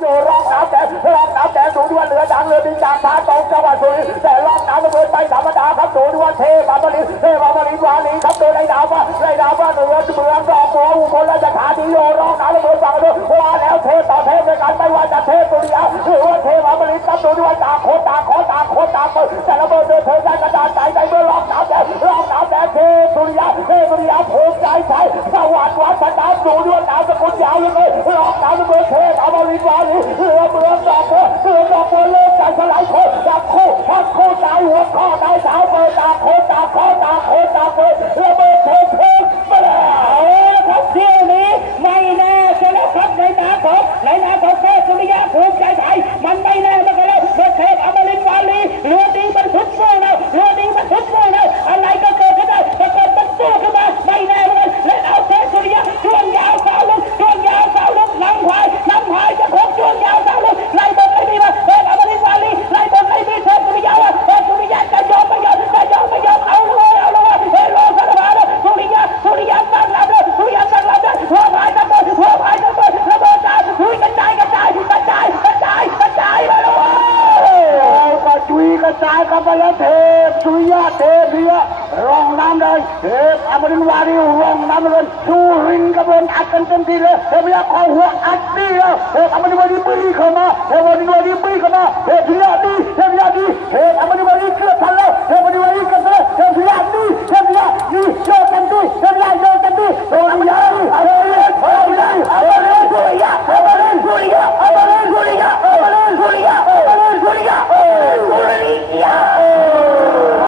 อยู่ร่องน้ำแดงร่องน้ำแดงดูด้วยเรือดังเรือดินจากพาตรงจังหวัดสุรินทร์แต่ร่องน้ำระเบิดไปธรรมดาครับดูด้วยเทพบรินเทพบรินวาลีครับดูในดาวว่าในดาวว่าเรือเมืองดอกบัวอุบลราชธานีอยู่ร่องน้ำระเบิดฝั่งนู้นว่าแล้วเทพต่อเทพด้วยกันไม่ว่าจะเทพสุริยะหรือว่าเทพบรินครับดูด้วยต่างคนต่างขอต่างคนต่างเปิดแต่ระเบิดเดินเถิด สุริยะเทพสุริยะภูมิใจใช้สวัสดิ์วัดพระนามดูด้วยนามสกุลยาวเลยร่องน้ำระเบิดเทพบริวาลีเรือเมือ จุยกระจายกันไปแล้วเทพสุริยะเทพเรือร่องน้ำเลยเทพอมรินวารีรองน้ำเลยสุรินกระเบนอัดกันเต็มที่เลยเทพเรือขอหัวอัดดีแล้วเทพอมรินวารีปีเข้ามาเทพอมรินวารีปีเข้ามาเทพสุริยะดีเทพสุริยดี